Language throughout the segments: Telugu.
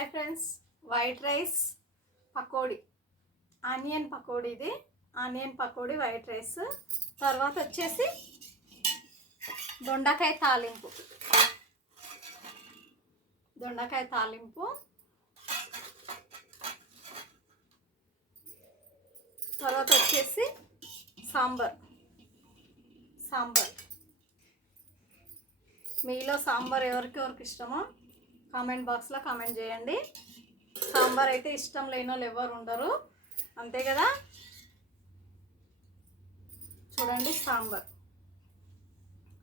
Hi friends, white rice pakoda, onion pakoda. ఇది ఆనియన్ పకోడీ, వైట్ రైస్. తర్వాత వచ్చేసి దొండకాయ తాలింపు. దొండకాయ తాలింపు తర్వాత వచ్చేసి సాంబార్. మీలో సాంబార్ ఎవరికి ఇష్టమో కామెంట్ బాక్స్లో కామెంట్ చేయండి. సాంబార్ అయితే ఇష్టం లేని వాళ్ళు ఎవరు ఉండరు, అంతే కదా. చూడండి,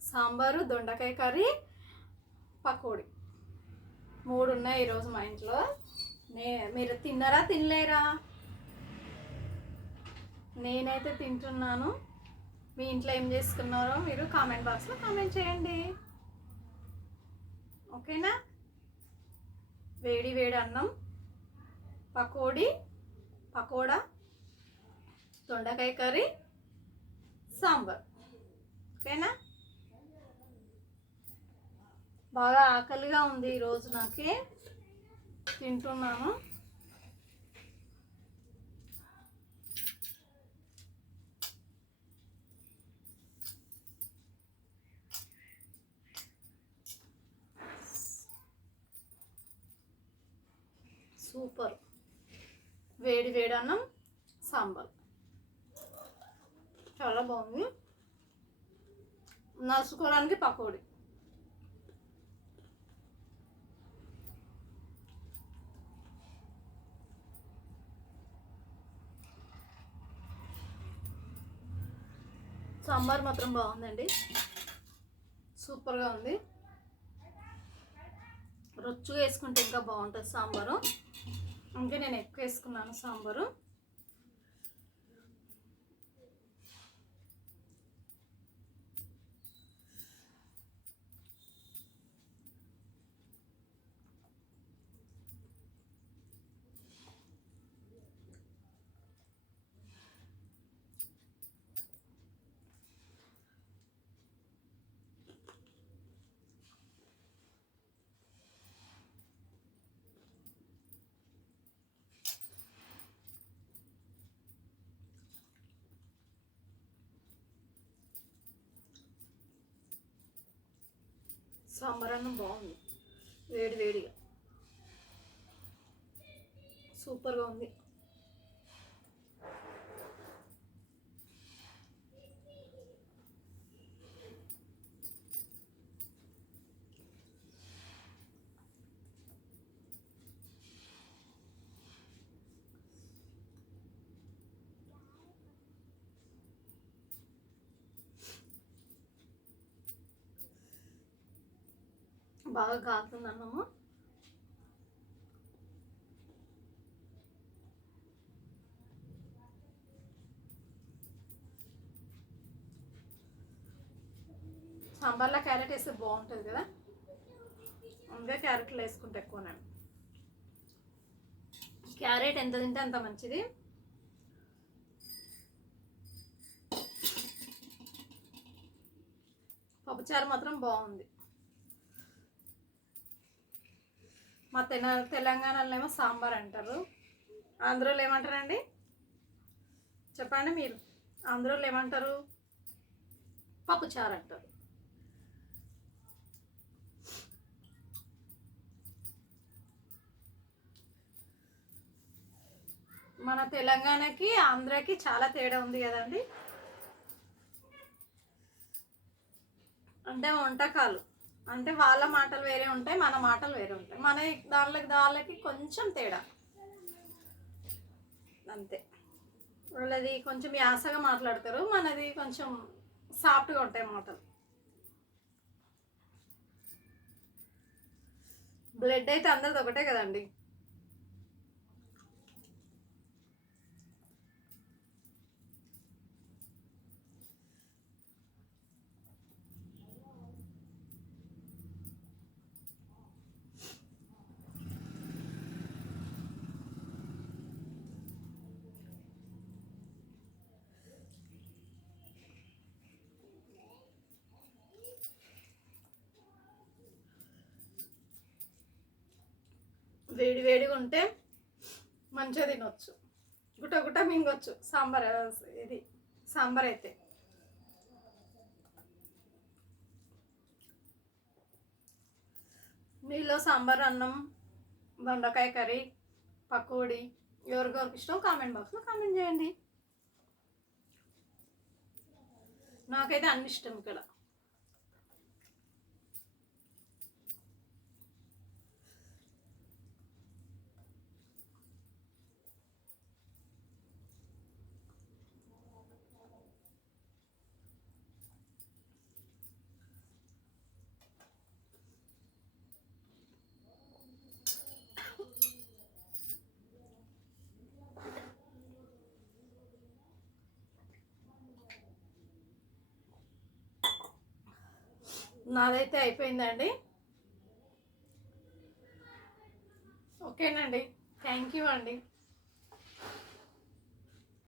సాంబారు, దొండకాయ కర్రీ, పకోడీ 3 ఉన్నాయి ఈరోజు మా ఇంట్లో. మీరు తిన్నారా, తినలేరా? నేనైతే తింటున్నాను. మీ ఇంట్లో ఏం చేసుకున్నారో మీరు కామెంట్ బాక్స్లో కామెంట్ చేయండి, ఓకేనా. వేడి వేడి అన్నం, పకోడా, దొండకాయ కర్రీ, సాంబార్, ఓకేనా. బాగా ఆకలిగా ఉంది ఈరోజు, నాకే తింటున్నాను. సూపర్, వేడి వేడి అన్నం, సాంబార్ చాలా బాగుంది. నలుసుకోవడానికి పకోడీ. సాంబార్ మాత్రం బాగుందండి, సూపర్గా ఉంది. రొచ్చుగా వేసుకుంటే ఇంకా బాగుంటుంది సాంబారు, అందుకే నేను ఎక్కువ వేసుకున్నాను సాంబారు. సాంబార్ అన్నం బాగుంది, వేడి వేడిగా సూపర్గా ఉంది. బాగా కాలుతుంది అన్నము. సాంబార్లో క్యారెట్ వేస్తే బాగుంటుంది కదా, అందుకే క్యారెట్లు వేసుకుంటే ఎక్కువ నేను. క్యారెట్ ఎంత తింటే అంత మంచిది. పప్పుచారు మాత్రం బాగుంది. మా తెలంగాణలో ఏమో సాంబార్ అంటారు, ఆంధ్రలో ఏమంటారండి చెప్పండి మీరు? ఆంధ్రలో ఏమంటారు? పప్పుచారు అంటారు. మన తెలంగాణకి ఆంధ్రాకి చాలా తేడా ఉంది కదండి. అంటే వంటకాలు అంటే వాళ్ళ మాటలు వేరే ఉంటాయి, మన మాటలు వేరే ఉంటాయి. మన దాళ్ళకి కొంచెం తేడా, అంతే. వాళ్ళది కొంచెం యాసగా మాట్లాడతారు, మనది కొంచెం సాఫ్ట్గా ఉంటాయి మాటలు. బ్లడ్ అయితే అందరిది ఒకటే కదండి. వేడి వేడిగా ఉంటే మంచిగా తినొచ్చు, గుట్ట గుట్ట మింగొచ్చు సాంబార్. ఇది సాంబార్ అయితే మీలో సాంబార్ అన్నం, దొండకాయ కర్రీ, పకోడీ ఎవరికెవరికి ఇష్టం కామెంట్ బాక్స్లో కామెంట్ చేయండి. నాకైతే అన్ని ఇష్టం ఇక్కడ. నాదైతే అయిపోయిందండి. ఓకేనండి, థ్యాంక్ యూ అండి.